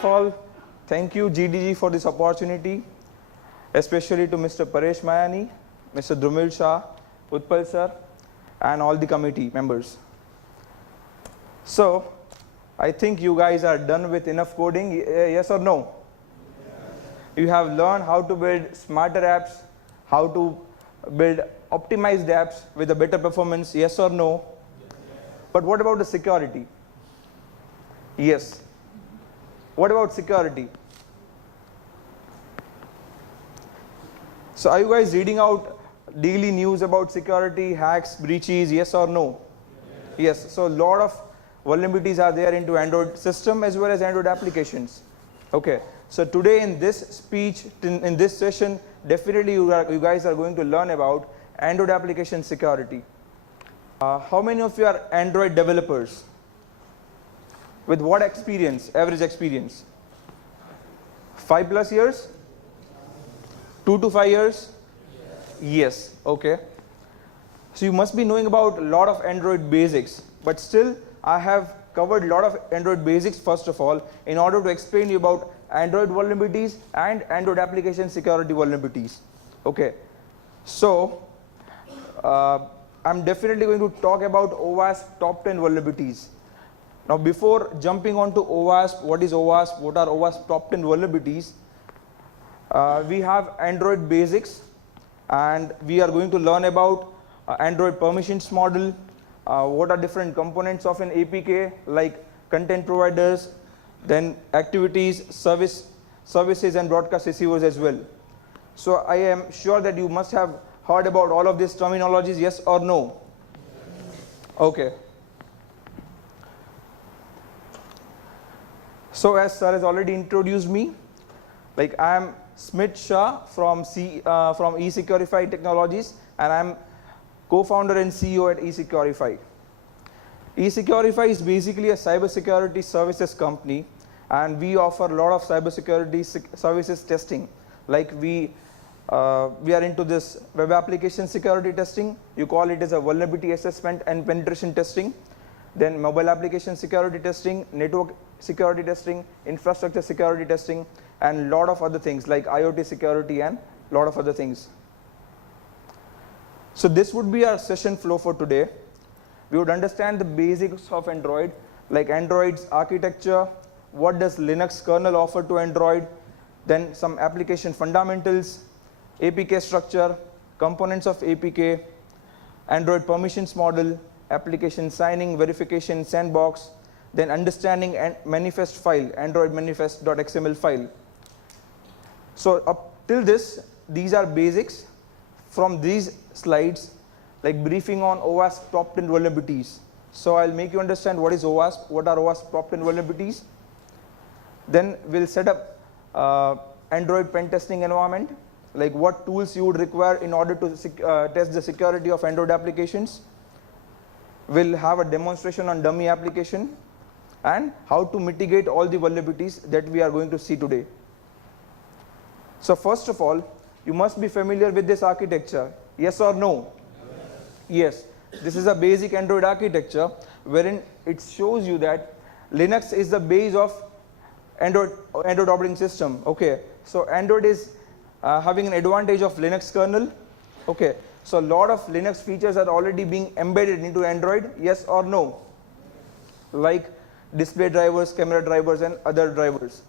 of all, thank you GDG for this opportunity, especially to Mr. Paresh Mayani, Mr. Smit Shah, Utpal sir, and all the committee members. So, I think you guys are done with enough coding, yes or no? You have learned how to build smarter apps, how to build optimized apps with a better performance, yes or no? But what about the security? Yes. What about security? So are you guys reading out daily news about security, hacks, breaches, yes or no? Yes. So a lot of vulnerabilities are there into Android system as well as Android applications. Okay. So today in this speech, in this session, definitely you guys are going to learn about Android application security. How many of you are Android developers? With what experience, average experience? 5+ years? 2 to 5 years? Yes, okay. So you must be knowing about a lot of Android basics, but still I have covered a lot of Android basics first of all in order to explain you about Android vulnerabilities and Android application security vulnerabilities. Okay, so I'm definitely going to talk about OWASP top 10 vulnerabilities. Now before jumping on to OWASP, what is OWASP, what are OWASP top 10 vulnerabilities, we have Android basics, and we are going to learn about Android permissions model, what are different components of an APK like content providers, then activities, services and broadcast receivers as well. So I am sure that you must have heard about all of these terminologies, yes or no? Okay. So as sir has already introduced me, like I am Smit Shah from eSecurify Technologies, and I am co-founder and CEO at eSecurify. eSecurify is basically a cybersecurity services company, and we offer a lot of cybersecurity services testing. Like we are into this web application security testing. You call it as a vulnerability assessment and penetration testing. Then mobile application security testing, network security testing, infrastructure security testing, and a lot of other things like IoT security and a lot of other things. So this would be our session flow for today. We would understand the basics of Android, like Android's architecture, what does Linux kernel offer to Android, then some application fundamentals, APK structure, components of APK, Android permissions model, application signing, verification, Sandbox, then understanding and manifest file, Android manifest.xml file. So up till this, these are basics. From these slides, like briefing on OWASP top 10 vulnerabilities. So I'll make you understand what is OWASP, what are OWASP top 10 vulnerabilities. Then we'll set up Android pen testing environment, like what tools you would require in order to test the security of Android applications. We'll have a demonstration on dummy application and how to mitigate all the vulnerabilities that we are going to see today. So first of all, you must be familiar with this architecture, yes or no? Yes. This is a basic Android architecture wherein it shows you that Linux is the base of Android operating system. Okay, so Android is having an advantage of Linux kernel. Okay, so a lot of Linux features are already being embedded into Android, yes or no? Like display drivers, camera drivers, and other drivers.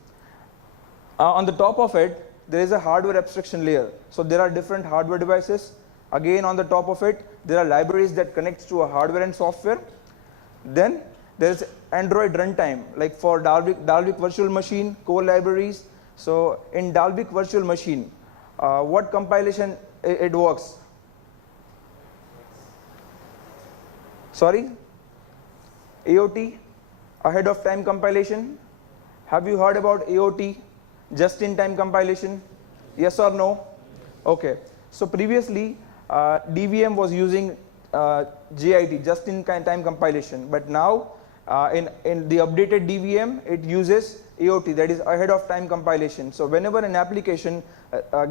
On the top of it, there is a hardware abstraction layer. So there are different hardware devices. Again, on the top of it, there are libraries that connect to a hardware and software. Then there is Android runtime, like for Dalvik virtual machine, core libraries. So in Dalvik virtual machine, what compilation it works? Sorry? AOT, ahead of time compilation. Have you heard about AOT, just-in-time compilation? Yes or no? Okay. So previously, DVM was using JIT, just-in-time compilation, but now in the updated DVM, it uses AOT, that is ahead of time compilation. So whenever an application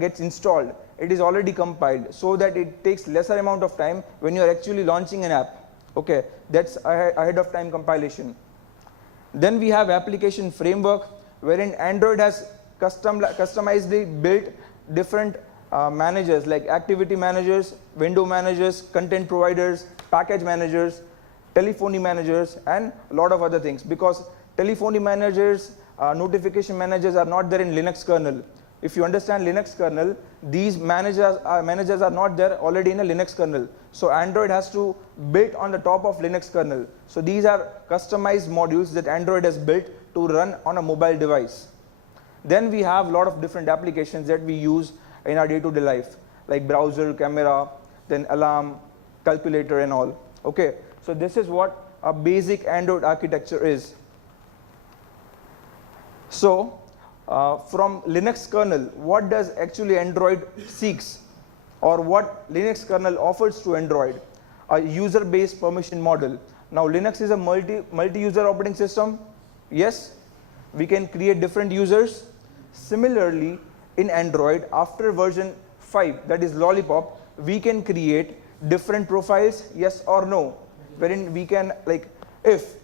gets installed, it is already compiled so that it takes lesser amount of time when you are actually launching an app. Okay, that's ahead of time compilation. Then we have application framework, wherein Android has customizedly built different managers like activity managers, window managers, content providers, package managers, telephony managers, and a lot of other things. Because telephony managers, notification managers are not there in Linux kernel. If you understand Linux kernel, these managers are not there already in a Linux kernel. So Android has to build on the top of Linux kernel. So these are customized modules that Android has built to run on a mobile device. Then we have a lot of different applications that we use in our day-to-day life, like browser, camera, then alarm, calculator, and all. Okay, so this is what a basic Android architecture is. So from Linux kernel, what does actually Android seeks, or what Linux kernel offers to Android? A user-based permission model. Now Linux is a multi-user operating system. Yes, we can create different users. Similarly, in Android, after version 5, that is Lollipop, we can create different profiles, yes or no, wherein we can, like, if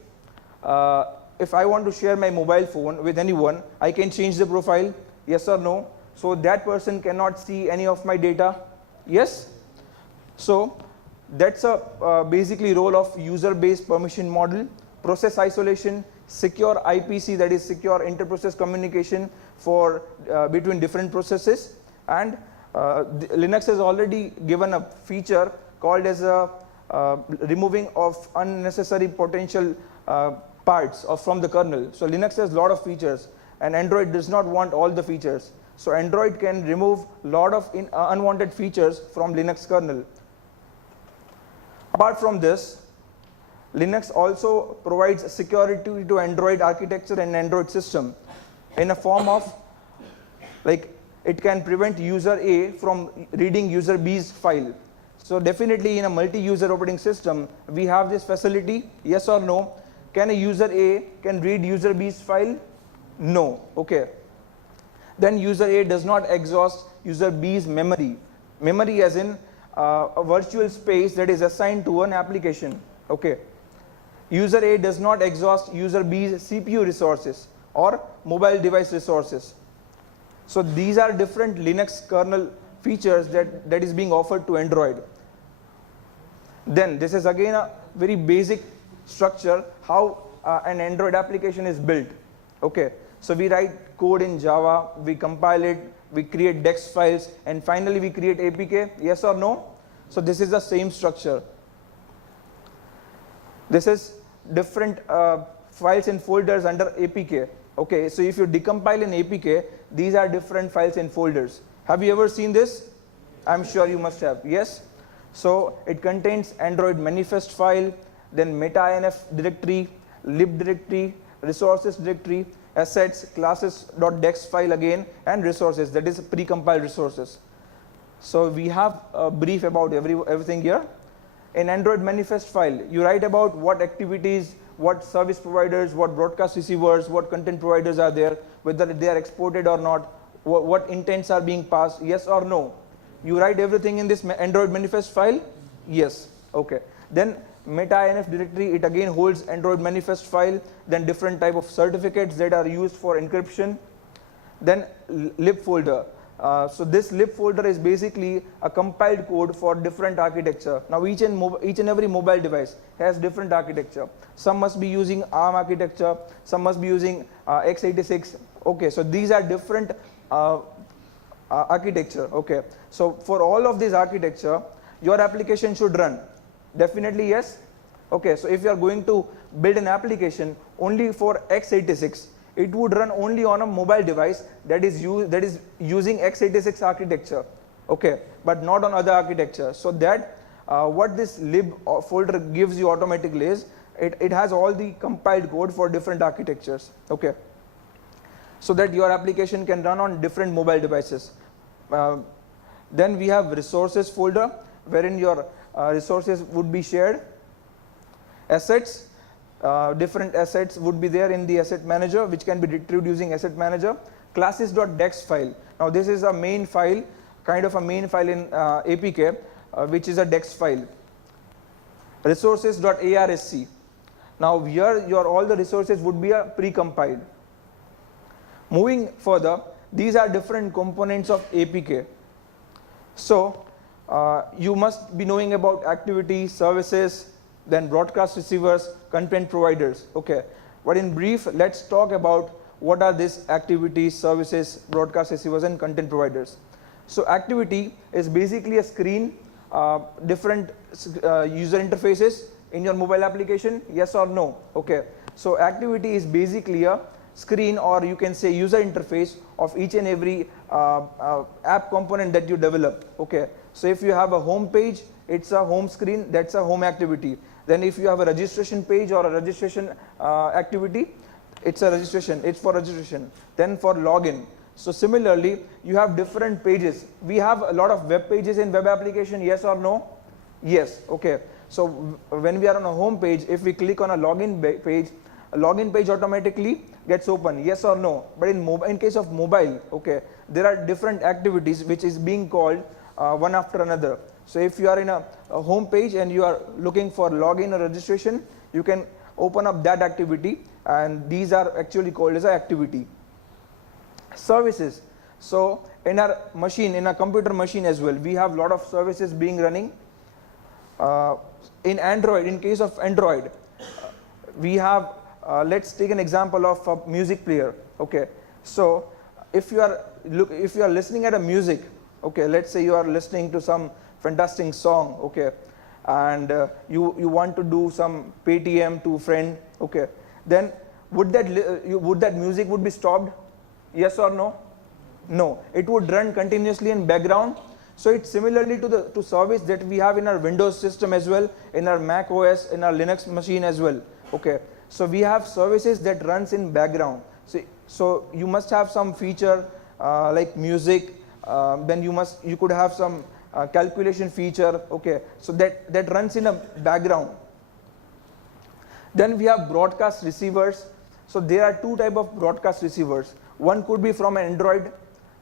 I want to share my mobile phone with anyone, I can change the profile, yes or no, so that person cannot see any of my data, yes. So that's a basically role of user-based permission model. Process isolation, secure IPC, that is secure inter-process communication for between different processes, and Linux has already given a feature called as a removing of unnecessary potential parts from the kernel. So Linux has a lot of features, and Android does not want all the features. So Android can remove a lot of unwanted features from Linux kernel. Apart from this, Linux also provides security to Android architecture and Android system in a form of, like, it can prevent user A from reading user B's file. So definitely in a multi-user operating system, we have this facility, yes or no. Can a user A can read user B's file? No, okay. Then user A does not exhaust user B's memory. Memory as in a virtual space that is assigned to an application, okay. User A does not exhaust user B's CPU resources or mobile device resources. So these are different Linux kernel features that is being offered to Android. Then this is again a very basic structure how an Android application is built. Okay, so we write code in Java, we compile it, we create DEX files, and finally we create APK, yes or no? So this is the same structure. This is different files and folders under APK. Okay, so if you decompile an APK, these are different files and folders. Have you ever seen this? I'm sure you must have, yes? So it contains Android manifest file, then meta-inf directory, lib directory, resources directory, assets, classes.dex file again, and resources, that is precompiled resources. So we have a brief about everything here. In Android manifest file, you write about what activities, what service providers, what broadcast receivers, what content providers are there, whether they are exported or not, what intents are being passed, yes or no. You write everything in this Android manifest file? Yes, okay. Then meta-inf directory, it again holds Android manifest file, then different type of certificates that are used for encryption. Then lib folder. So this lib folder is basically a compiled code for different architecture. Now each and every mobile device has different architecture. Some must be using ARM architecture, some must be using x86. Okay, so these are different architecture. Okay, so for all of these architecture, your application should run. Definitely yes. Okay, so if you are going to build an application only for x86, it would run only on a mobile device that is using x86 architecture, okay, but not on other architecture. So that what this lib folder gives you automatically is it has all the compiled code for different architectures, okay, so that your application can run on different mobile devices. Then we have resources folder, wherein your resources would be shared. Assets, different assets would be there in the asset manager, which can be retrieved using asset manager. Classes.dex file. Now this is a main file, kind of a main file in APK, which is a dex file. Resources.arsc. Now here all the resources would be precompiled. Moving further, these are different components of APK. So you must be knowing about activity, services, then broadcast receivers, content providers. Okay, but in brief, let's talk about what are these activities, services, broadcast receivers, and content providers. So activity is basically a screen, different user interfaces in your mobile application, yes or no? Okay, so activity is basically a screen, or you can say user interface of each and every app component that you develop. Okay, so if you have a home page, it's a home screen, that's a home activity. Then if you have a registration page or a registration activity, it's a registration, it's for registration. Then for login. So similarly, you have different pages. We have a lot of web pages in web application, yes or no? Yes, okay. So when we are on a home page, if we click on a login page, a login page automatically gets open, yes or no? But in case of mobile, okay, there are different activities which is being called one after another. So if you are in a home page and you are looking for login or registration, you can open up that activity, and these are actually called as an activity. Services. So in our machine, in a computer machine as well, we have a lot of services being running. In Android, in case of Android, we have, let's take an example of a music player. Okay, so if you are listening at a music, okay, let's say you are listening to some fantastic song, okay, and you want to do some Paytm to friend, okay, then would that music would be stopped? Yes or no? No, it would run continuously in background. So it's similarly to service that we have in our Windows system as well, in our Mac OS, in our Linux machine as well. Okay, so we have services that runs in background. So you must have some feature like music. Then you could have some calculation feature. Okay, so that runs in a background. Then we have broadcast receivers. So there are two types of broadcast receivers. One could be from an Android,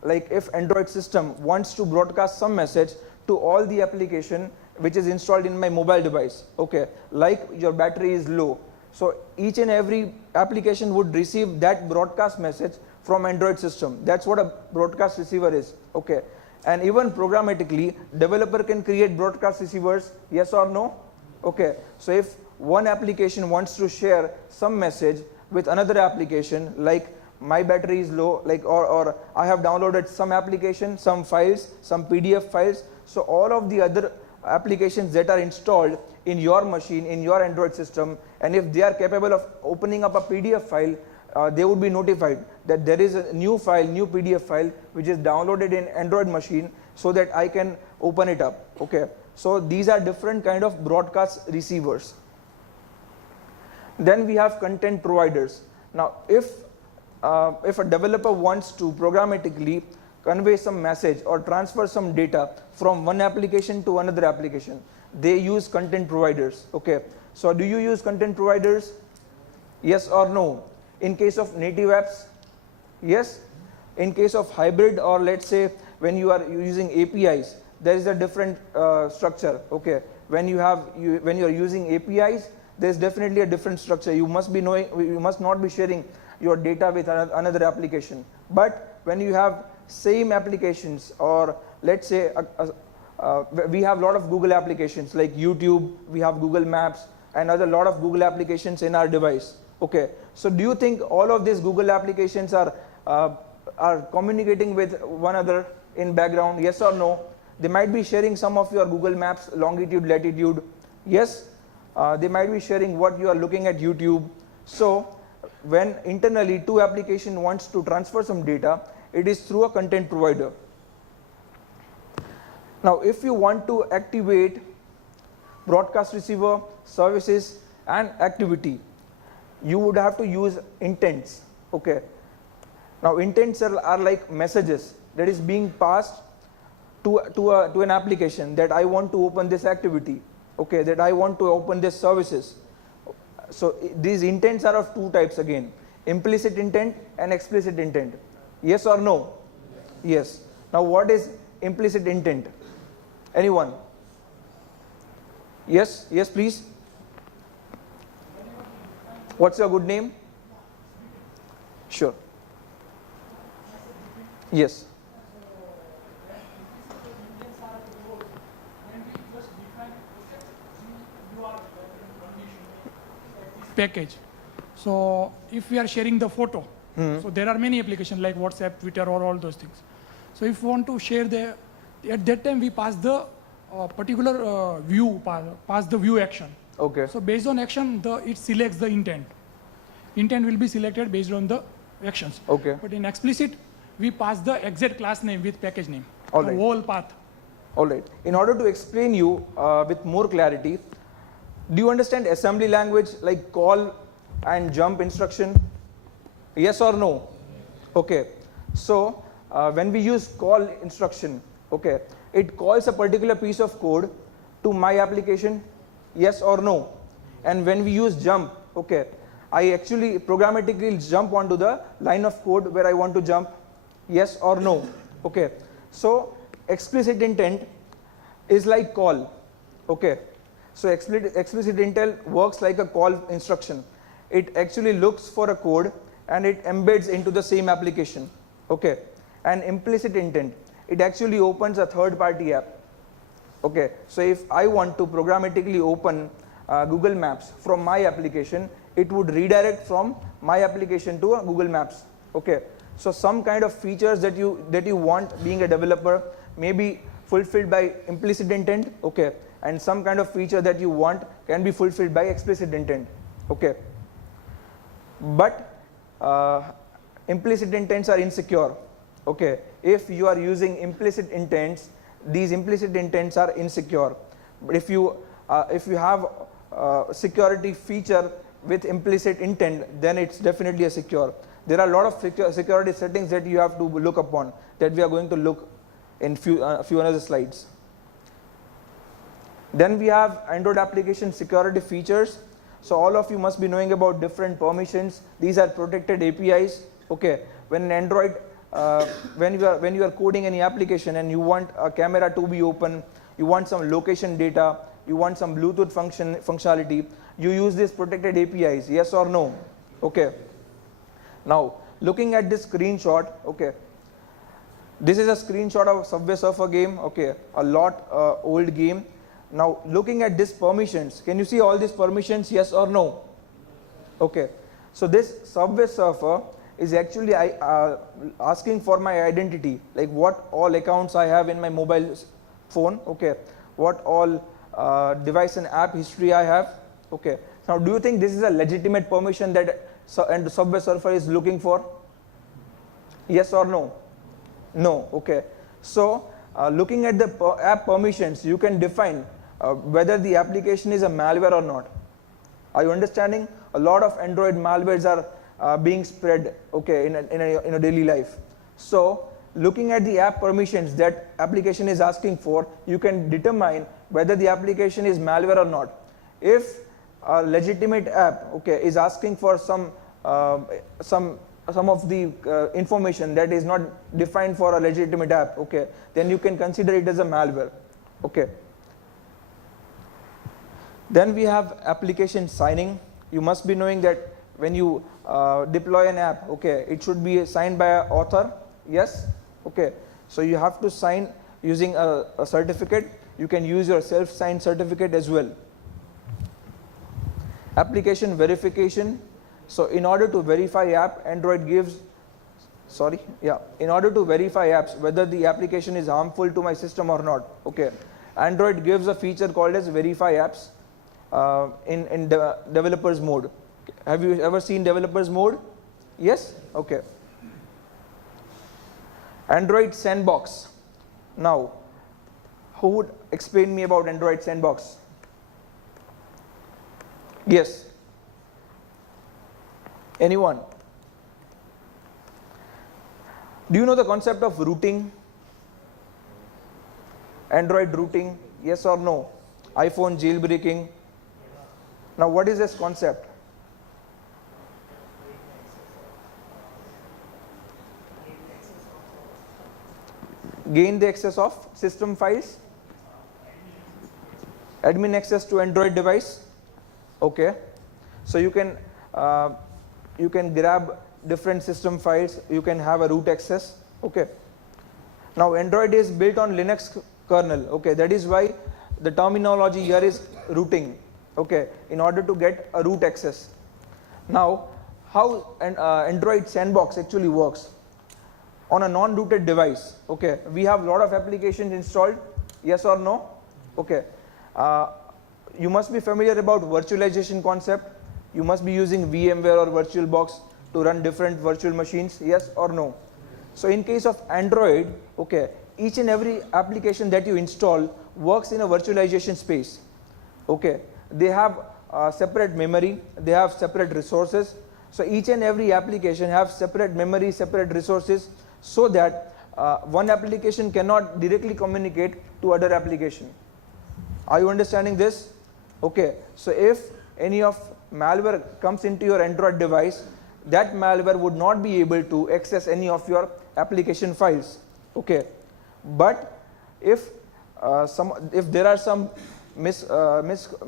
like if Android system wants to broadcast some message to all the application which is installed in my mobile device. Okay, like your battery is low. So each and every application would receive that broadcast message from Android system. That's what a broadcast receiver is. Okay, and even programmatically, developer can create broadcast receivers, yes or no? Okay, so if one application wants to share some message with another application, like my battery is low, like or I have downloaded some application, some files, some PDF files. So all of the other applications that are installed in your machine, in your Android system, and if they are capable of opening up a PDF file, they would be notified that there is a new file, new PDF file, which is downloaded in Android machine, so that I can open it up. Okay, so these are different kind of broadcast receivers. Then we have content providers. Now, if a developer wants to programmatically convey some message or transfer some data from one application to another application, they use content providers. Okay, so do you use content providers? Yes or no? In case of native apps, yes. In case of hybrid, or let's say when you are using APIs, there is a different structure. Okay, when you are using APIs, there is definitely a different structure. You must not be sharing your data with another application. But when you have same applications, or let's say we have a lot of Google applications like YouTube, we have Google Maps, and other lot of Google applications in our device. Okay, so do you think all of these Google applications are communicating with one another in background? Yes or no? They might be sharing some of your Google Maps longitude, latitude. Yes, they might be sharing what you are looking at YouTube. So when internally two applications wants to transfer some data, it is through a content provider. Now, if you want to activate broadcast receiver, services, and activity, you would have to use intents. Okay. Now, intents are like messages that is being passed to an application, that I want to open this activity. Okay, that I want to open this services. So these intents are of two types again: implicit intent and explicit intent. Yes or no? Yes. Now, what is implicit intent? Anyone? Yes, yes, please. What's your good name? Sure. Yes. Package. So if we are sharing the photo, so there are many applications like WhatsApp, Twitter, or all those things. So if we want to share at that time we pass the particular view, pass the view action. Okay. So based on action, it selects the intent. Intent will be selected based on the actions. Okay. But in explicit, we pass the exact class name with package name, All the right. whole path. All right. In order to explain you with more clarity, do you understand assembly language like call and jump instruction? Yes or no? Okay. So when we use call instruction, okay, it calls a particular piece of code to my application. Yes or no? And when we use jump, okay, I actually programmatically jump onto the line of code where I want to jump. Yes or no? Okay. So explicit intent is like call. Okay. So explicit intent works like a call instruction. It actually looks for a code and it embeds into the same application. Okay. And implicit intent, it actually opens a third-party app. Okay. So if I want to programmatically open Google Maps from my application, it would redirect from my application to Google Maps. Okay. So some kind of features that you want being a developer may be fulfilled by implicit intent. Okay. And some kind of feature that you want can be fulfilled by explicit intent. Okay. But implicit intents are insecure. Okay. If you are using implicit intents, these implicit intents are insecure. But if you have security feature with implicit intent, then it's definitely a secure. There are a lot of security settings that you have to look upon that we are going to look in few other slides. Then we have Android application security features. So all of you must be knowing about different permissions. These are protected APIs. Okay, when Android, when you are coding any application and you want a camera to be open, you want some location data, you want some Bluetooth functionality, you use these protected APIs. Yes or no? Okay. Now looking at this screenshot, okay, this is a screenshot of Subway Surfer game. Okay, a lot old game. Now looking at these permissions, can you see all these permissions? Yes or no? Okay. So this Subway Surfer is actually asking for my identity, like what all accounts I have in my mobile phone. Okay. What all device and app history I have. Okay. Now do you think this is a legitimate permission that and Subway Surfer is looking for? Yes or no? No. Okay. So looking at the app permissions, you can define whether the application is a malware or not. Are you understanding? A lot of Android malwares are being spread, okay, in a daily life. So looking at the app permissions that application is asking for, you can determine whether the application is malware or not. If a legitimate app, okay, is asking for some of the information that is not defined for a legitimate app, okay, then you can consider it as a malware. Okay. Then we have application signing. You must be knowing that when you deploy an app, okay, it should be signed by an author. Yes? Okay. So you have to sign using a certificate. You can use your self-signed certificate as well. Application verification. So in order to verify app, Android gives, in order to verify apps, whether the application is harmful to my system or not, okay, Android gives a feature called as verify apps in developers mode. Have you ever seen developers mode? Yes? Okay. Android Sandbox. Now, who would explain me about Android Sandbox? Yes? Anyone? Do you know the concept of routing? Android routing, yes or no? iPhone jailbreaking. Now what is this concept? Gain the access of system files? Admin access to Android device? Okay. So you can grab different system files, you can have a root access. Okay. Now Android is built on Linux kernel, okay, that is why the terminology here is rooting, okay, in order to get a root access. Now how Android Sandbox actually works. On a non-rooted device, okay, we have a lot of applications installed, yes or no? Okay, you must be familiar about virtualization concept. You must be using VMware or VirtualBox to run different virtual machines, yes or no? So in case of Android, okay, each and every application that you install works in a virtualization space, okay. They have separate memory, they have separate resources. So each and every application have separate memory, separate resources, so that one application cannot directly communicate to other application. Are you understanding this? Okay, so if any of malware comes into your Android device, that malware would not be able to access any of your application files, okay. But if there are some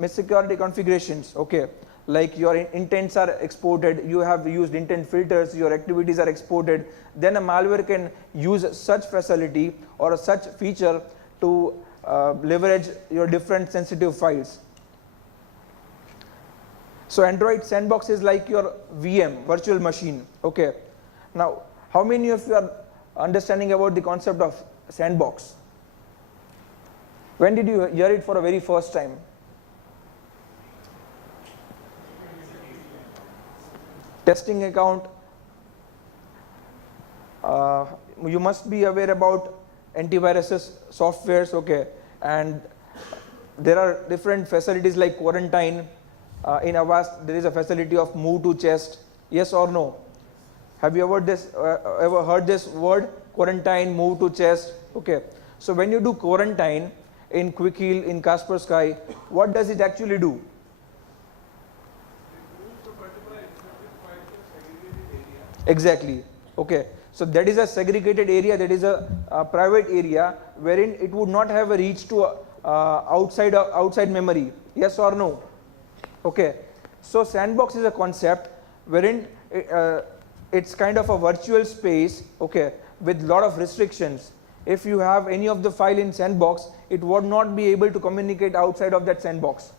security configurations, okay, like your intents are exported, you have used intent filters, your activities are exported, then a malware can use such facility or such feature to leverage your different sensitive files. So Android Sandbox is like your VM, virtual machine, okay. Now how many of you are understanding about the concept of sandbox? When did you hear it for the very first time? Testing account. You must be aware about antiviruses softwares, okay, and there are different facilities like quarantine. In Avast there is a facility of move to chest, yes or no? Have you ever heard this word, quarantine, move to chest? Okay, so when you do quarantine in Quick Heal, in Kaspersky, what does it actually do? Exactly, okay. So that is a segregated area, that is a private area wherein it would not have a reach to outside memory, yes or no? Okay, so sandbox is a concept wherein it's kind of a virtual space, okay, with lot of restrictions. If you have any of the file in sandbox, it would not be able to communicate outside of that sandbox,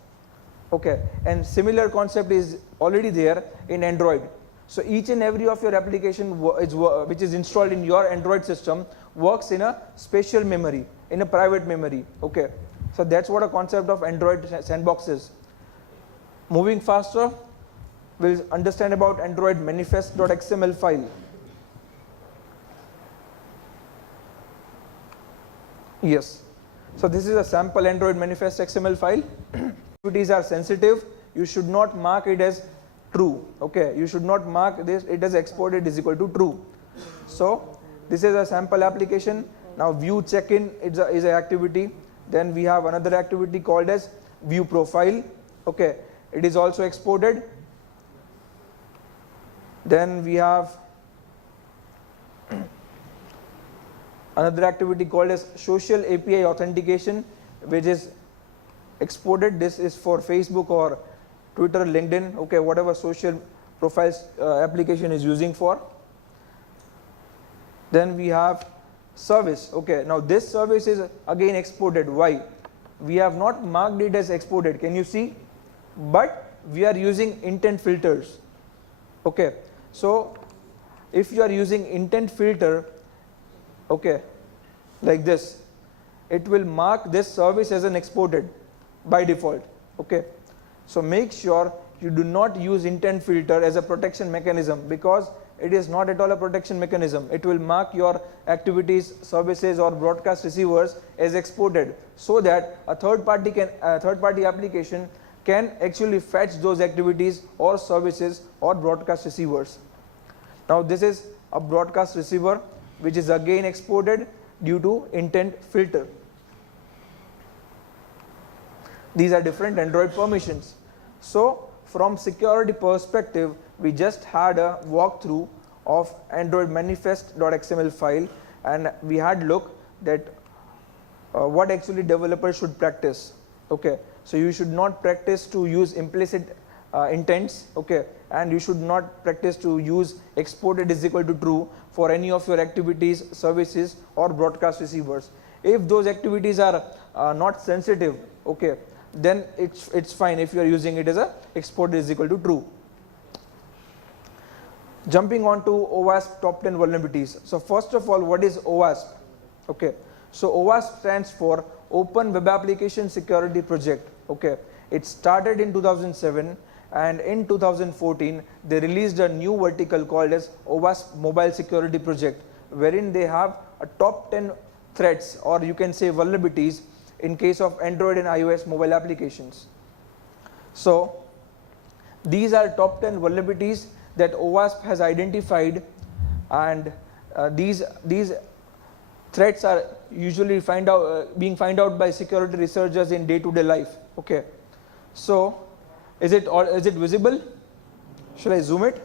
okay. And similar concept is already there in Android. So each and every of your application which is installed in your Android system works in a spatial memory, in a private memory, okay. So that's what a concept of Android Sandbox is. Moving faster, we'll understand about Android manifest.xml file. Yes, so this is a sample Android manifest XML file. Activities are sensitive, you should not mark it as true, okay. You should not mark this, it as exported is equal to true. So this is a sample application. Now view check-in is an activity. Then we have another activity called as view profile, okay. It is also exported. Then we have another activity called as social API authentication, which is exported. This is for Facebook or Twitter, LinkedIn, okay, whatever social profiles application is using for. Then we have service, okay. Now this service is again exported. Why? We have not marked it as exported, can you see? But we are using intent filters, okay. So if you are using intent filter, okay, like this, it will mark this service as an exported by default, okay. So make sure you do not use intent filter as a protection mechanism, because it is not at all a protection mechanism. It will mark your activities, services or broadcast receivers as exported, so that a third party application can actually fetch those activities or services or broadcast receivers. Now this is a broadcast receiver which is again exported due to intent filter. These are different Android permissions. So from security perspective, we just had a walkthrough of Android manifest.xml file, and we had looked that what actually developers should practice, okay. So you should not practice to use implicit intents, okay, and you should not practice to use exported is equal to true for any of your activities, services, or broadcast receivers. If those activities are not sensitive, okay, then it's fine if you are using it as a exported is equal to true. Jumping on to OWASP top 10 vulnerabilities. So first of all, what is OWASP? Okay, so OWASP stands for Open Web Application Security Project. Okay, it started in 2007, and in 2014 they released a new vertical called as OWASP Mobile Security Project, wherein they have a top 10 threats, or you can say vulnerabilities, in case of Android and iOS mobile applications. So these are top 10 vulnerabilities that OWASP has identified, and these threats are usually being found out by security researchers in day-to-day life. Okay, so is it visible? Shall I zoom it?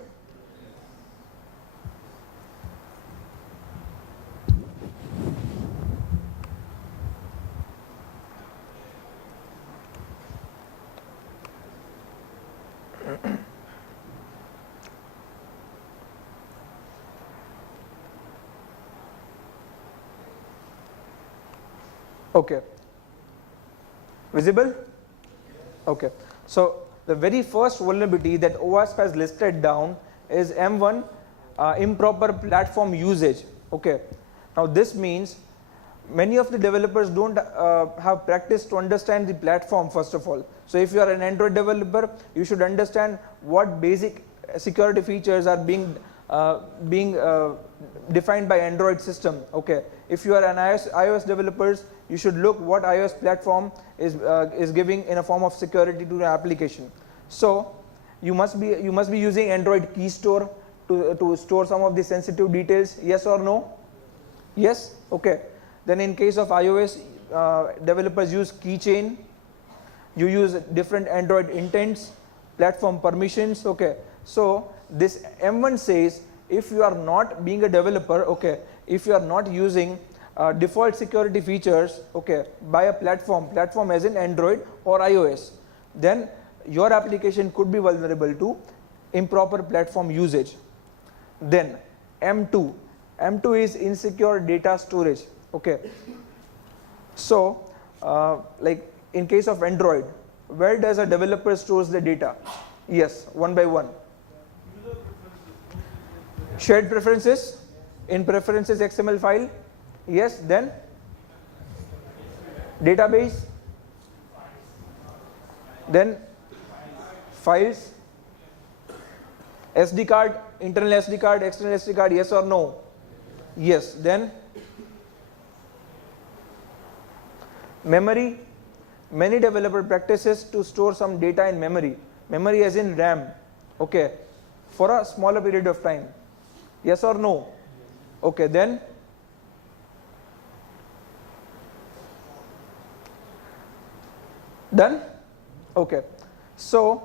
Okay, visible? Okay, so the very first vulnerability that OWASP has listed down is M1, improper platform usage. Okay, now this means many of the developers don't have practice to understand the platform first of all. So if you are an Android developer, you should understand what basic security features are being defined by Android system. Okay, if you are an iOS developers, you should look what iOS platform is giving in a form of security to the application. So you must be using Android key store to store some of the sensitive details. Yes or no? Yes. Okay. Then in case of iOS, developers use keychain. You use different Android intents, platform permissions. Okay. So this M1 says if you are not being a developer, okay, if you are not using default security features, okay, by a platform as in Android or iOS, then your application could be vulnerable to improper platform usage. Then M2 is insecure data storage. Okay, so like in case of Android, where does a developer stores the data? Yes, one by one. Shared preferences, in preferences XML file. Yes, then database, then files, SD card, internal SD card, external SD card. Yes or no? Yes. Then memory, many developer practices to store some data in memory as in RAM, okay, for a smaller period of time. Yes or no? Okay, then done? Okay, so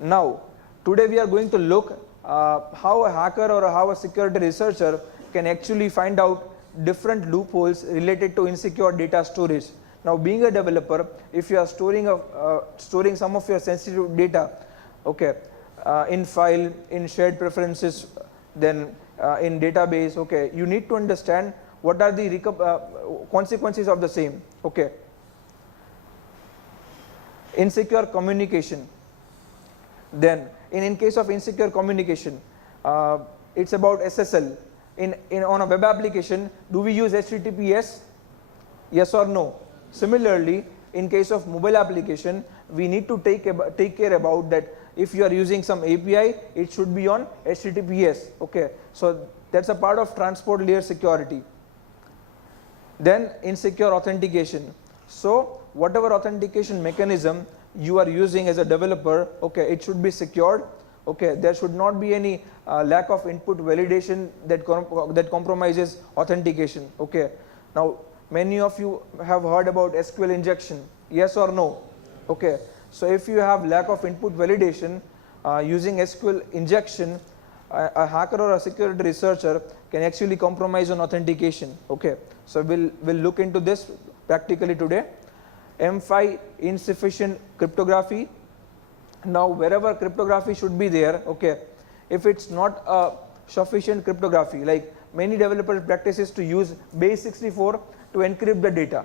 now today we are going to look how a hacker or how a security researcher can actually find out different loopholes related to insecure data storage. Now, being a developer, if you are storing some of your sensitive data, okay, in file, in shared preferences, then in database, okay, you need to understand what are the consequences of the same. Okay, insecure communication. Then in case of insecure communication, it's about SSL. On a web application, do we use HTTPS? Yes or no? Similarly, in case of mobile application, we need to take care about that. If you are using some API, it should be on HTTPS. Okay, so that's a part of transport layer security. Then insecure authentication. So whatever authentication mechanism you are using as a developer, okay, it should be secured. Okay, there should not be any lack of input validation that compromises authentication. Okay, now many of you have heard about SQL injection. Yes or no? Okay, so if you have lack of input validation using SQL injection, a hacker or a security researcher can actually compromise on authentication. Okay, so we'll look into this practically today. M5, insufficient cryptography. Now wherever cryptography should be there, okay, if it's not a sufficient cryptography, like many developers practices to use base 64 to encrypt the data.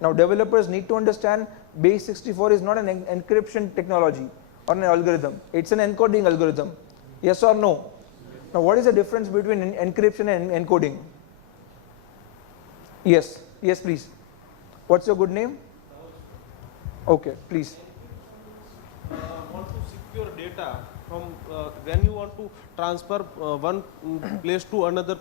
Now developers need to understand base 64 is not an encryption technology or an algorithm, it's an encoding algorithm. Yes or no? Now what is the difference between encryption and encoding? Yes, yes please. What's your good name? Okay, please. Want to secure data from when you want to transfer one place to another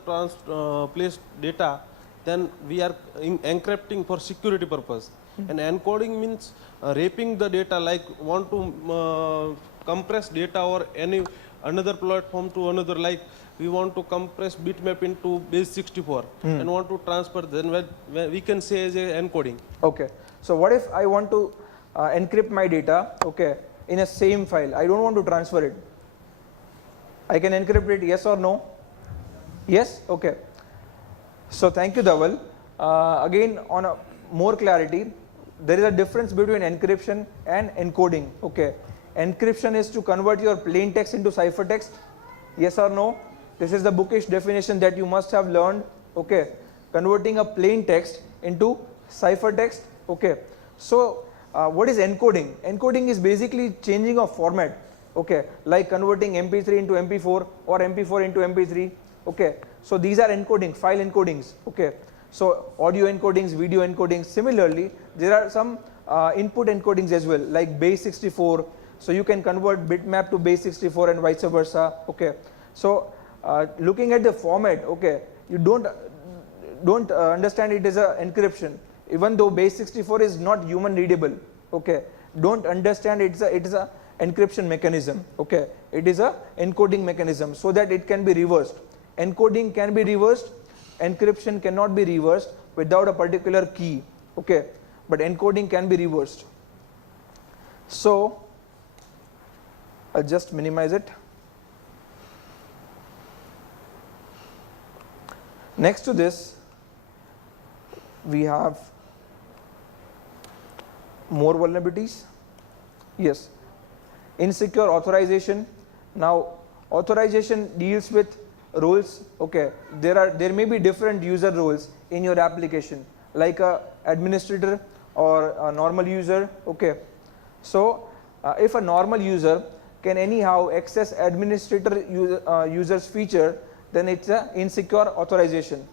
place data, then we are encrypting for security purpose. And encoding means wrapping the data, like want to compress data or any another platform to another, like we want to compress bitmap into base 64 and want to transfer, then when we can say as a encoding. Okay, so what if I want to encrypt my data, okay, in a same file, I don't want to transfer it, I can encrypt it, yes or no? Yes, okay. So thank you Dhaval. Again, on a more clarity, there is a difference between encryption and encoding, okay. Encryption is to convert your plain text into ciphertext, yes or no? This is the bookish definition that you must have learned, okay. Converting a plain text into ciphertext, okay. So what is encoding? Encoding is basically changing a format, okay, like converting MP3 into MP4 or MP4 into MP3, okay. So these are encoding, file encodings, okay. So audio encodings, video encodings. Similarly, there are some input encodings as well, like base 64. So you can convert bitmap to base 64 and vice versa, okay. So looking at the format, okay, you don't understand it as a encryption, even though base 64 is not human readable, okay. Don't understand it is a encryption mechanism, okay. It is a encoding mechanism so that it can be reversed. Encoding can be reversed, encryption cannot be reversed without a particular key, okay, but encoding can be reversed. So I'll just minimize it. Next to this, we have more vulnerabilities. Yes, insecure authorization. Now authorization deals with roles, okay. There may be different user roles in your application, like a administrator or a normal user, okay. So if a normal user can anyhow access administrator user's feature, then it's a insecure authorization.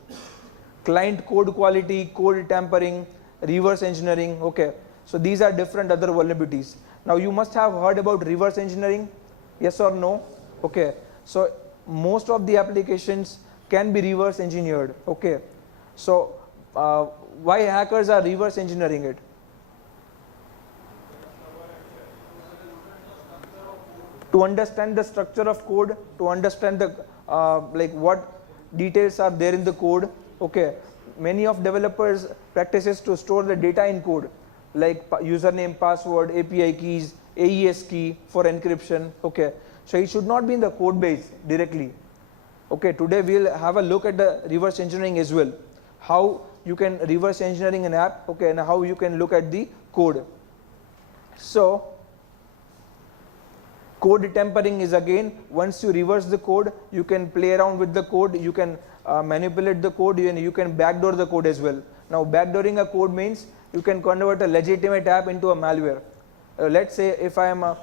Client code quality, code tampering, reverse engineering, okay. So these are different other vulnerabilities. Now you must have heard about reverse engineering, yes or no? Okay. So most of the applications can be reverse engineered, okay. So why hackers are reverse engineering it? To understand the structure of code, to understand the like what details are there in the code, okay. Many of developers practices to store the data in code, like username, password, API keys, AES key for encryption, okay. So it should not be in the code base directly, okay. Today we'll have a look at the reverse engineering as well, how you can reverse engineering an app, okay, and how you can look at the code. So code tampering is, again, once you reverse the code, you can play around with the code, you can manipulate the code, and you can backdoor the code as well. Now backdooring a code means you can convert a legitimate app into a malware. Let's say if I am a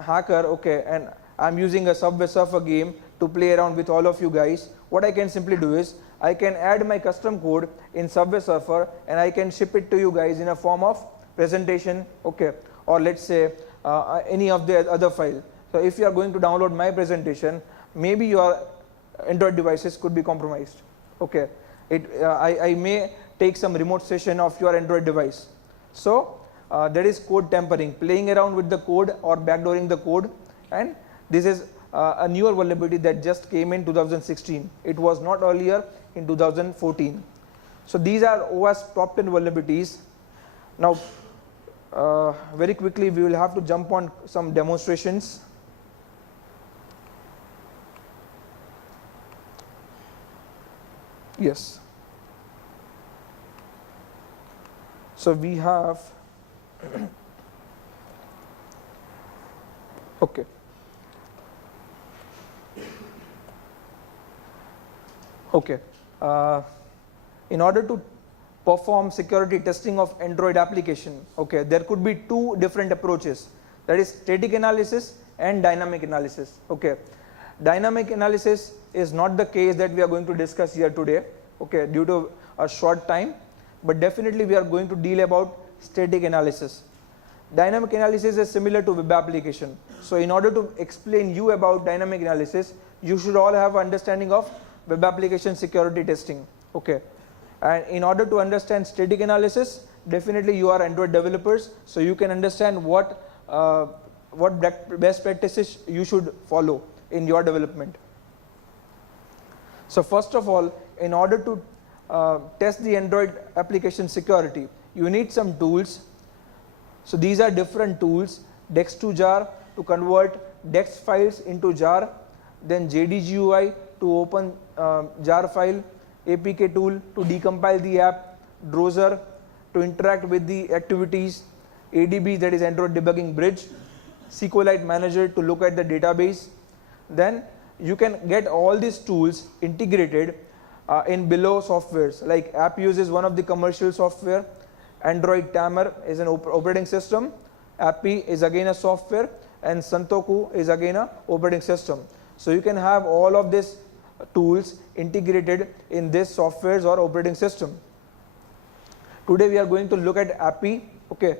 hacker, okay, and I'm using a Subway Surfer game to play around with all of you guys, what I can simply do is I can add my custom code in Subway Surfer and I can ship it to you guys in a form of presentation, okay, or let's say any of the other file. So if you are going to download my presentation, maybe your Android devices could be compromised, okay. I may take some remote session of your Android device. So that is code tampering, playing around with the code or backdooring the code, and this is a newer vulnerability that just came in 2016. It was not earlier in 2014. So these are OWASP top 10 vulnerabilities. Now very quickly we will have to jump on some demonstrations. Yes. So we have Okay. Okay. In order to perform security testing of Android application, okay, there could be two different approaches, that is static analysis and dynamic analysis. Okay. Dynamic analysis is not the case that we are going to discuss here today, okay, due to a short time, but definitely we are going to deal about static analysis. Dynamic analysis is similar to web application. So in order to explain you about dynamic analysis, you should all have understanding of web application security testing. Okay. And in order to understand static analysis, definitely you are Android developers, so you can understand what best practices you should follow in your development. So first of all, in order to test the Android application security, you need some tools. So these are different tools: dex to jar to convert dex files into jar, then JDG UI to open jar file, APK tool to decompile the app, browser to interact with the activities, ADB, that is Android Debugging Bridge, SQLite Manager to look at the database. Then you can get all these tools integrated in below softwares, like AppUse is one of the commercial software, Android Tamer is an operating system, Appy is again a software, and Santoku is again a operating system. So you can have all of these tools integrated in this softwares or operating system. Today we are going to look at Appy. Okay,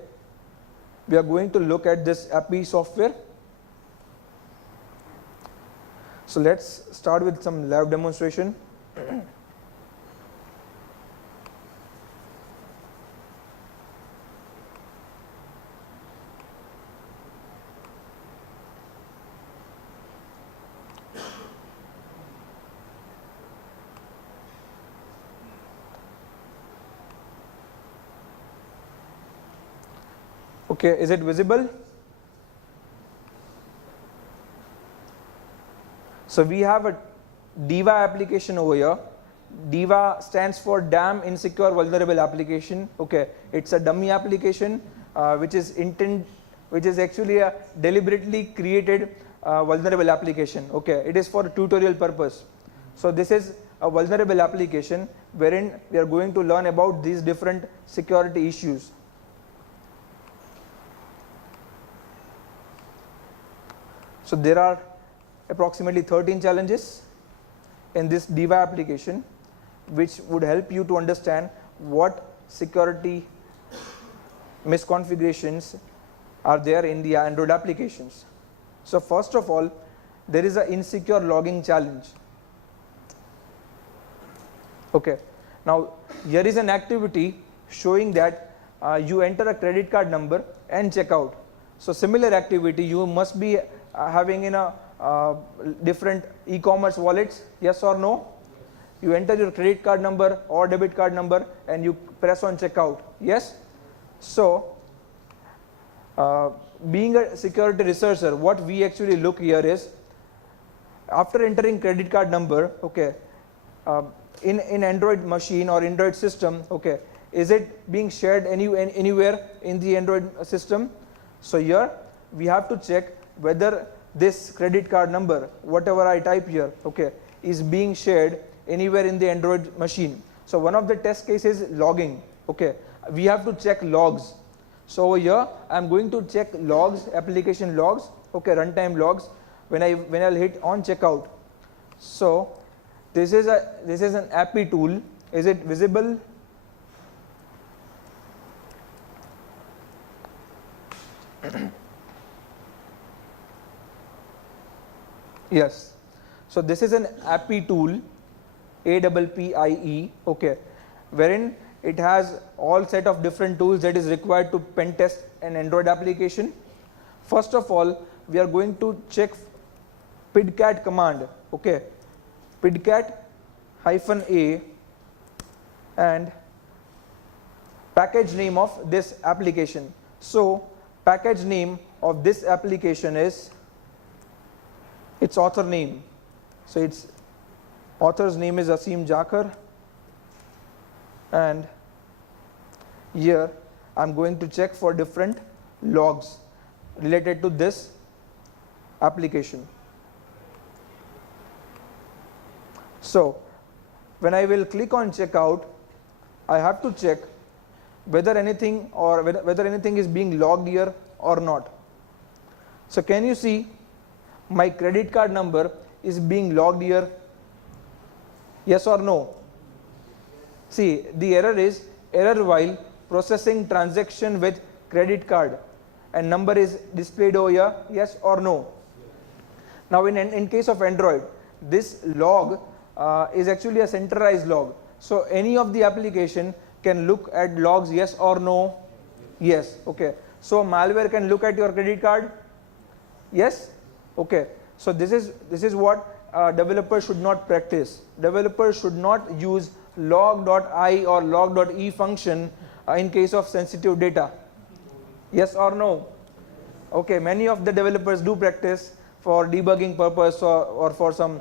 we are going to look at this Appy software. So let's start with some lab demonstration. Okay, is it visible? So we have a DIVA application over here. DIVA stands for Damn Insecure Vulnerable Application. Okay, it's a dummy application which is actually a deliberately created vulnerable application. Okay, it is for tutorial purpose. So this is a vulnerable application wherein we are going to learn about these different security issues. So there are approximately 13 challenges in this DIVA application, which would help you to understand what security misconfigurations are there in the Android applications. So first of all, there is an insecure logging challenge. Okay, now here is an activity showing that you enter a credit card number and check out. So similar activity you must be having in a different e-commerce wallets, yes or no? You enter your credit card number or debit card number and you press on checkout, yes? So being a security researcher, what we actually look here is, after entering credit card number, okay, in Android machine or Android system, okay, is it being shared anywhere in the Android system? So here we have to check whether this credit card number, whatever I type here, okay, is being shared anywhere in the Android machine. So one of the test cases is logging. Okay, we have to check logs. So over here I am going to check logs, application logs, okay, runtime logs, when I'll hit on checkout. So this is an Appy tool. Is it visible? Yes. So this is an Appy tool, APPIE, okay, wherein it has all set of different tools that is required to pen test an Android application. First of all, we are going to check pidcat command, okay, pidcat-a and package name of this application. So package name of this application is its author name. So its author's name is Asim Jakar, and here I'm going to check for different logs related to this application. So when I will click on checkout, I have to check whether anything is being logged here or not. So can you see my credit card number is being logged here? Yes or no? See, the error is error while processing transaction with credit card, and number is displayed over here. Yes or no? Now in case of Android, this log is actually a centralized log. So any of the application can look at logs, yes or no? Yes. Okay. So malware can look at your credit card? Yes? Okay. So this is what developers should not practice. Developers should not use log.i or log.e function in case of sensitive data. Yes or no? Okay, many of the developers do practice for debugging purpose or for some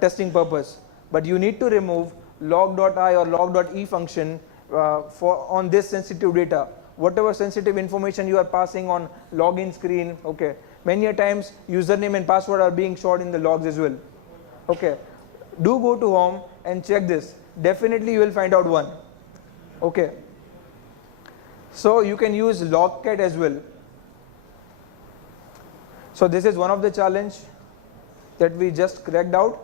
testing purpose, but you need to remove log.i or log.e function on this sensitive data. Whatever sensitive information you are passing on login screen, okay, many a times username and password are being stored in the logs as well. Okay, do go to home and check this. Definitely you will find out one. Okay, so you can use logcat as well. So this is one of the challenge that we just cracked out.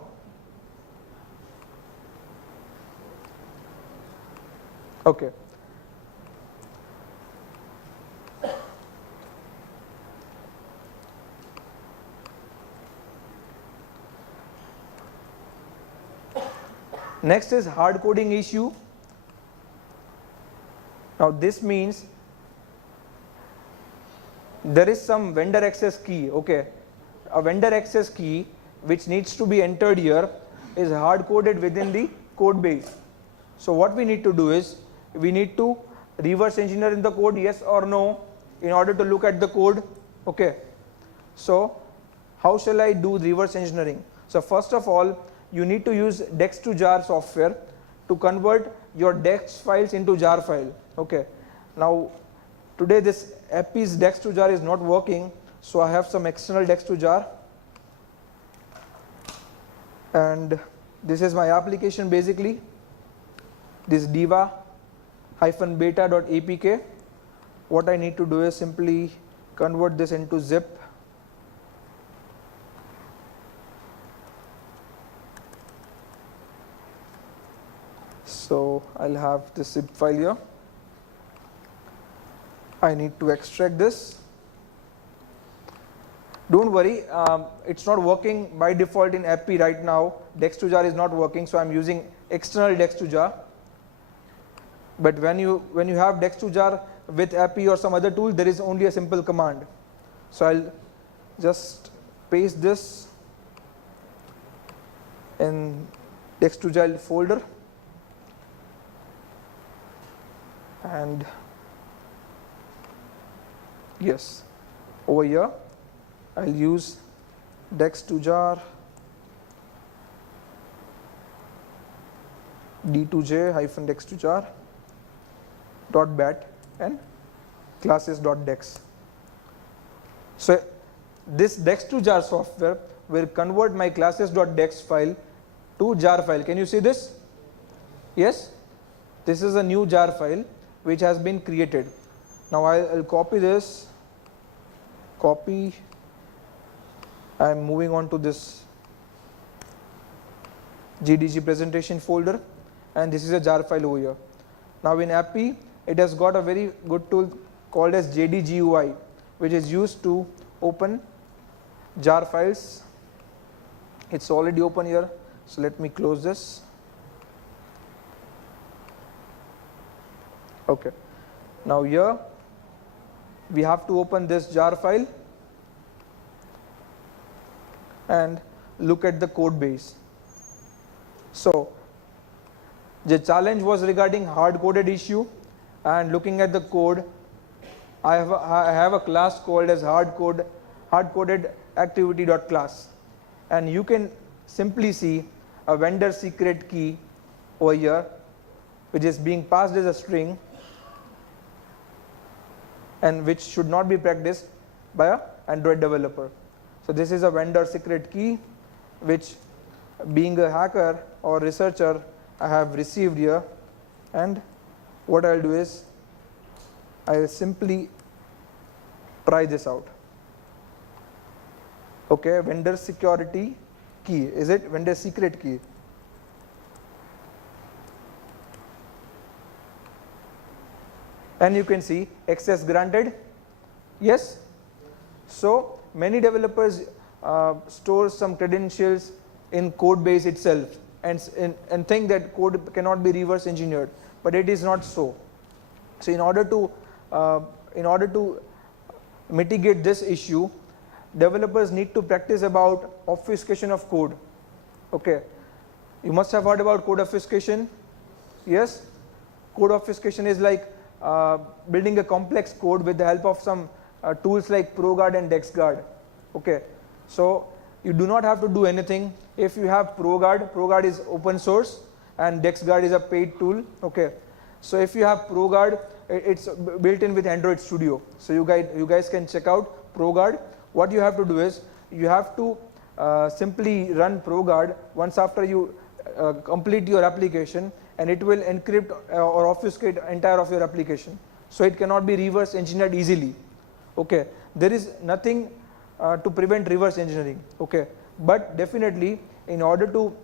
Okay. Next is hard coding issue. Now this means there is some vendor access key. Okay, a vendor access key which needs to be entered here is hard coded within the code base. So what we need to do is we need to reverse engineer in the code, yes or no, in order to look at the code. Okay, so how shall I do reverse engineering? So first of all, you need to use dex2jar software to convert your dex files into jar file. Okay, now today this app's dex2jar is not working, so I have some external dex2jar, and this is my application basically, this diva-beta.apk. What I need to do is simply convert this into zip. So I'll have this zip file here. I need to extract this. Don't worry, it's not working by default in app right now. Dex2jar is not working, so I'm using external Dex2jar. But when you have Dex2jar with app or some other tool, there is only a simple command. So I'll just paste this in Dex2jar folder, and yes, over here I'll use Dex2jar d2j-dex2jar .bat and classes.dex. So this Dex2jar software will convert my classes.dex file to jar file. Can you see this? Yes, this is a new jar file which has been created. Now I'll copy this, I'm moving on to this GDG presentation folder, and this is a jar file over here. Now in Appy, it has got a very good tool called as JDGUI, which is used to open jar files. It's already open here, so let me close this. Okay, now here we have to open this jar file and look at the code base. So the challenge was regarding hard coded issue, and looking at the code, I have a class called as hard coded activity.class, and you can simply see a vendor secret key over here which is being passed as a string and which should not be practiced by an Android developer. So this is a vendor secret key, which being a hacker or researcher, I have received here. And what I'll do is, I'll simply try this out. Okay, vendor security key. Is it vendor secret key? And you can see access granted. Yes. So many developers store some credentials in code base itself and think that code cannot be reverse engineered, but it is not so. So in order to mitigate this issue, developers need to practice about obfuscation of code. Okay, you must have heard about code obfuscation. Yes, code obfuscation is like building a complex code with the help of some tools like ProGuard and DexGuard. Okay, so you do not have to do anything. If you have ProGuard is open source and DexGuard is a paid tool. Okay, so if you have ProGuard, it's built in with Android Studio. So you guys can check out ProGuard. What you have to do is you have to simply run ProGuard once after you complete your application, and it will encrypt or obfuscate entire of your application. So it cannot be reverse engineered easily. Okay, there is nothing to prevent reverse engineering. Okay, but definitely in order to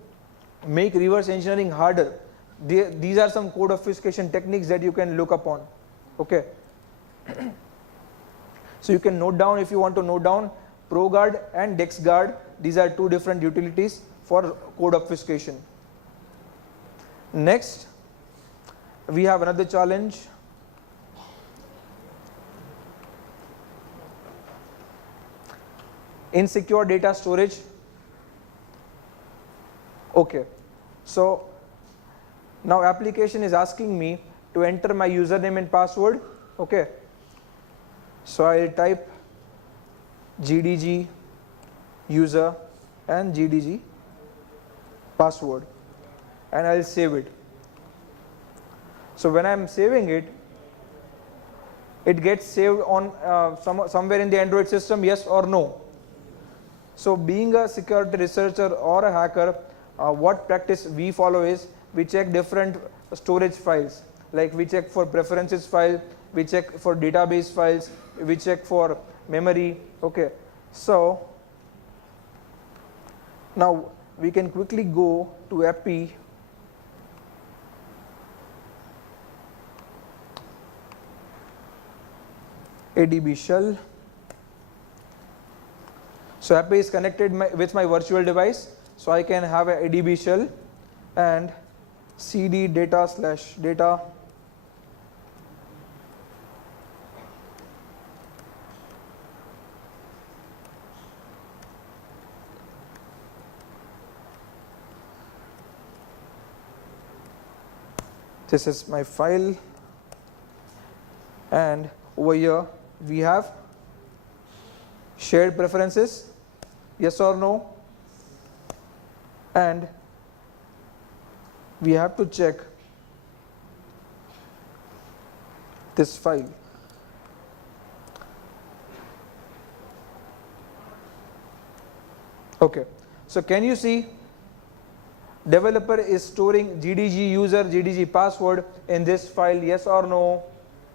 make reverse engineering harder, these are some code obfuscation techniques that you can look upon. Okay. So you can note down, if you want to note down, ProGuard and DexGuard. These are two different utilities for code obfuscation. Next, we have another challenge. Insecure data storage. Okay, so now application is asking me to enter my username and password. Okay, so I'll type GDG user and GDG password, and I'll save it. So when I'm saving it, it gets saved on somewhere in the Android system, yes or no. So being a security researcher or a hacker, what practice we follow is we check different storage files. Like we check for preferences file, we check for database files, we check for memory. Okay, so now we can quickly go to API. ADB shell. So API is connected with my virtual device, so I can have a ADB shell and cd data/data. This is my file, and over here we have shared preferences, yes or no, and we have to check this file. Okay, so can you see developer is storing GDG user, GDG password in this file, yes or no,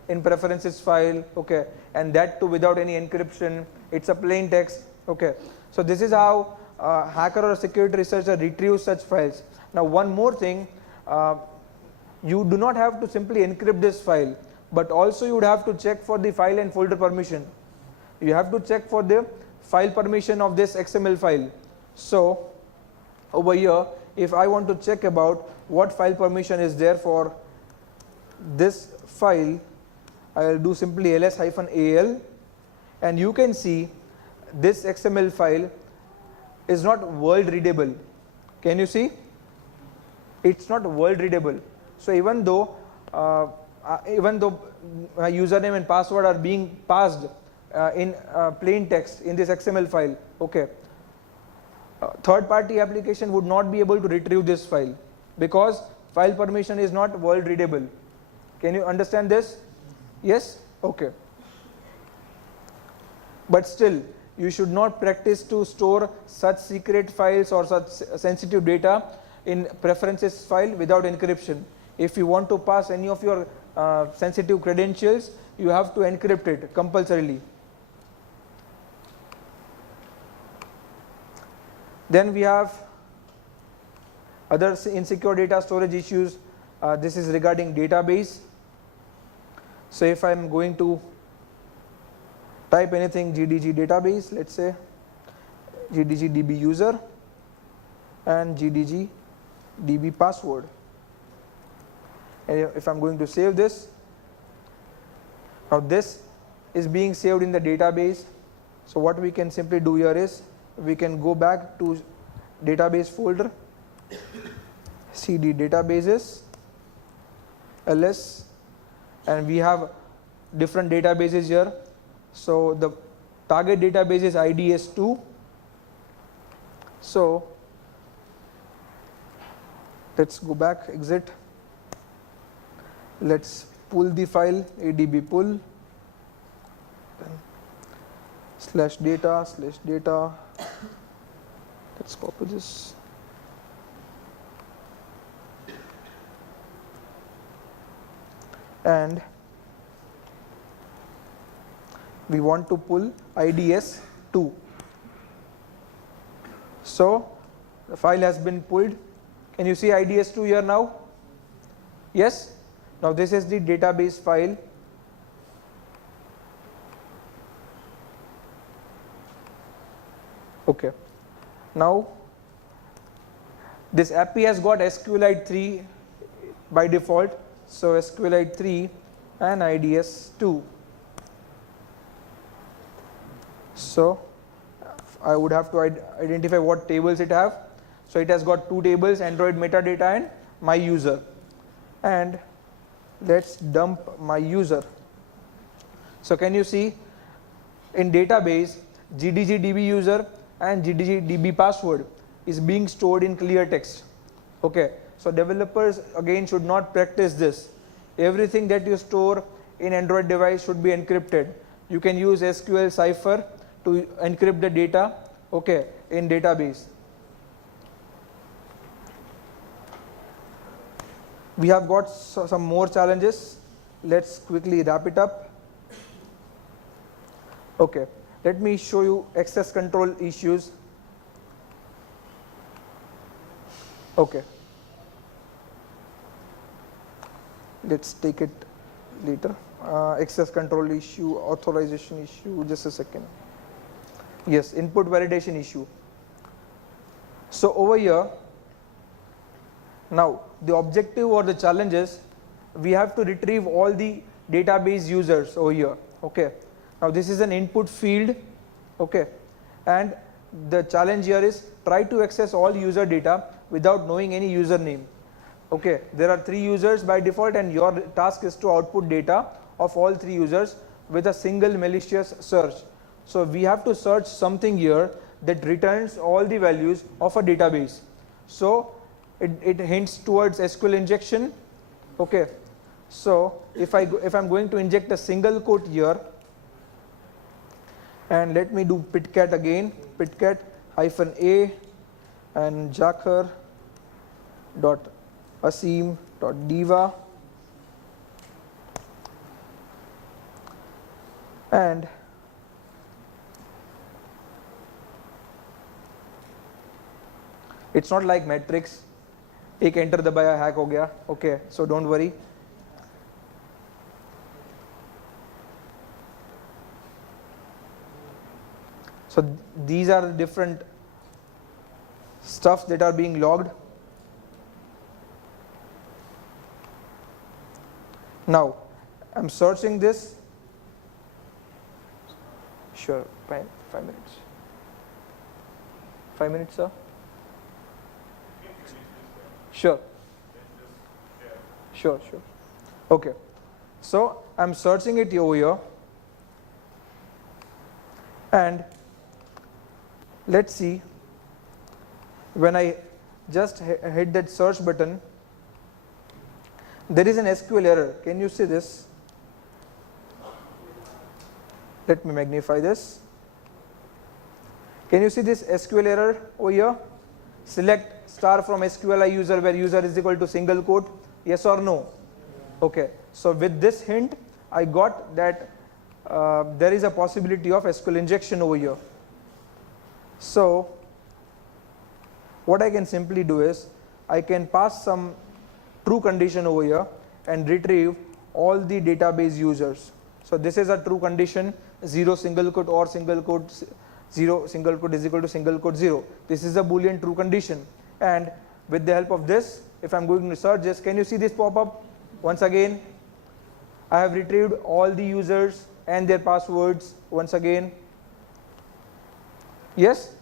in preferences file. Okay, and that too without any encryption. It's a plain text. Okay, so this is how a hacker or a security researcher retrieves such files. Now one more thing, you do not have to simply encrypt this file, but also you would have to check for the file and folder permission. You have to check for the file permission of this XML file. So over here, if I want to check about what file permission is there for this file, I will do simply ls-al, and you can see this XML file is not world readable. Can you see? It's not world readable. So even though my username and password are being passed in plain text in this XML file, okay, third-party application would not be able to retrieve this file because file permission is not world readable. Can you understand this? Yes? Okay. But still, you should not practice to store such secret files or such sensitive data in preferences file without encryption. If you want to pass any of your sensitive credentials, you have to encrypt it compulsorily. Then we have other insecure data storage issues. This is regarding database. So if I'm going to type anything GDG database, let's say GDG DB user and GDG DB password. And if I'm going to save this, now this is being saved in the database. So what we can simply do here is we can go back to database folder, cd databases, ls, and we have different databases here. So the target database is IDS2. So let's go back, exit. Let's pull the file, adb pull, /data. Let's copy this. And we want to pull IDS2. So the file has been pulled. Can you see IDS2 here now? Yes? Now this is the database file. Okay. Now this API has got SQLite 3 by default. So SQLite 3 and IDS2. So I would have to identify what tables it have. So it has got two tables, Android metadata and my user. And let's dump my user. So can you see in database GDG DB user and GDG DB password is being stored in clear text. Okay. So developers again should not practice this. Everything that you store in Android device should be encrypted. You can use SQL cipher to encrypt the data, okay, in database. We have got some more challenges. Let's quickly wrap it up. Okay, let me show you access control issues. Okay. Let's take it later. Access control issue, authorization issue, just a second. Yes, input validation issue. So over here, now the objective or the challenge is we have to retrieve all the database users over here. Okay. Now this is an input field. Okay. And the challenge here is try to access all user data without knowing any username. Okay, there are 3 users by default and your task is to output data of all 3 users with a single malicious search. So we have to search something here that returns all the values of a database. So it hints towards SQL injection. Okay, so if I'm going to inject a single quote here, and let me do pitcat again, pitcat -a and jakhar dot asim.diva, and it's not like matrix, एक enter दबाया hack हो गया. Okay, so don't worry. So these are the different stuff that are being logged. Now I'm searching this. Sure, 5 minutes. 5 minutes, sir? Sure. Sure. Okay. So I'm searching it over here. And let's see, when I just hit that search button, there is an SQL error. Can you see this? Let me magnify this. Can you see this SQL error over here? Select star from SQLi user where user is equal to single quote. Yes or no? Okay. So with this hint, I got that there is a possibility of SQL injection over here. So what I can simply do is I can pass some true condition over here and retrieve all the database users. So this is a true condition, 0 single quote or single quote 0 single quote is equal to single quote 0. This is a Boolean true condition. And with the help of this, if I'm going to search this, can you see this pop up? Once again, I have retrieved all the users and their passwords once again. Yes?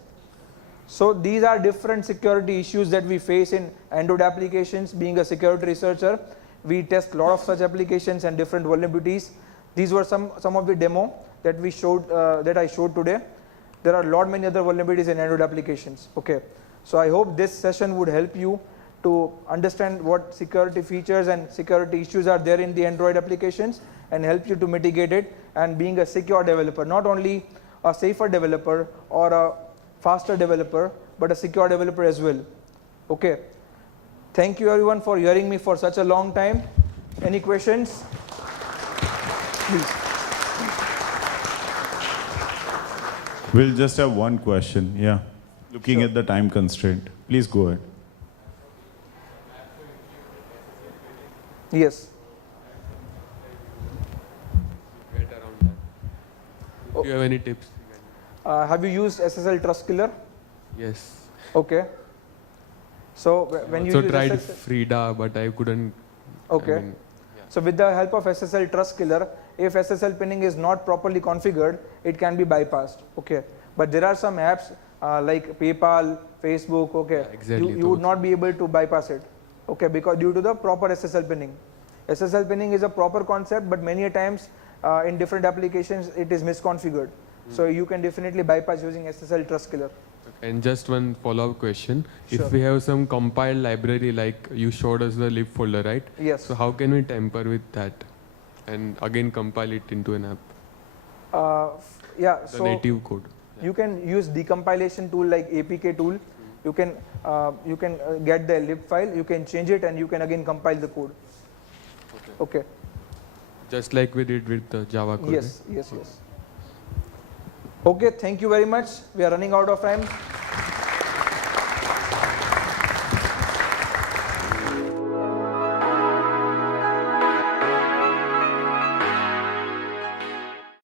So these are different security issues that we face in Android applications. Being a security researcher, we test a lot of such applications and different vulnerabilities. These were some of the demo that we showed, that I showed today. There are a lot many other vulnerabilities in Android applications. Okay, so I hope this session would help you to understand what security features and security issues are there in the Android applications and help you to mitigate it, and being a secure developer, not only a safer developer or a faster developer, but a secure developer as well. Okay. Thank you everyone for hearing me for such a long time. Any questions? Please. We'll just have one question. Yeah. Looking at the time constraint. Please go ahead. Yes. Get around that. Do you have any tips? Have you used SSL Trust Killer? Yes. Okay. So when you also use tried SSL, Frida, but I couldn't. okay. I mean, So with the help of SSL Trust Killer, if SSL pinning is not properly configured, it can be bypassed. Okay. But there are some apps like PayPal, Facebook. Okay. Yeah, exactly, You would those. not be able to bypass it. Okay, because due to the proper SSL pinning. SSL pinning is a proper concept, but many a times in different applications it is misconfigured. So you can definitely bypass using SSL Trust Killer. and just one follow-up question. Sure. If we have some compiled library, like you showed us the lib folder, right? Yes. So how can we tamper with that and again compile it into an app? Yeah. The So native code. you can use decompilation tool like APK tool. You can get the lib file, you can change it, and you can again compile the code. Okay. Just like we did with the Java code. Yes, yes, yes. Okay, thank you very much. We are running out of time.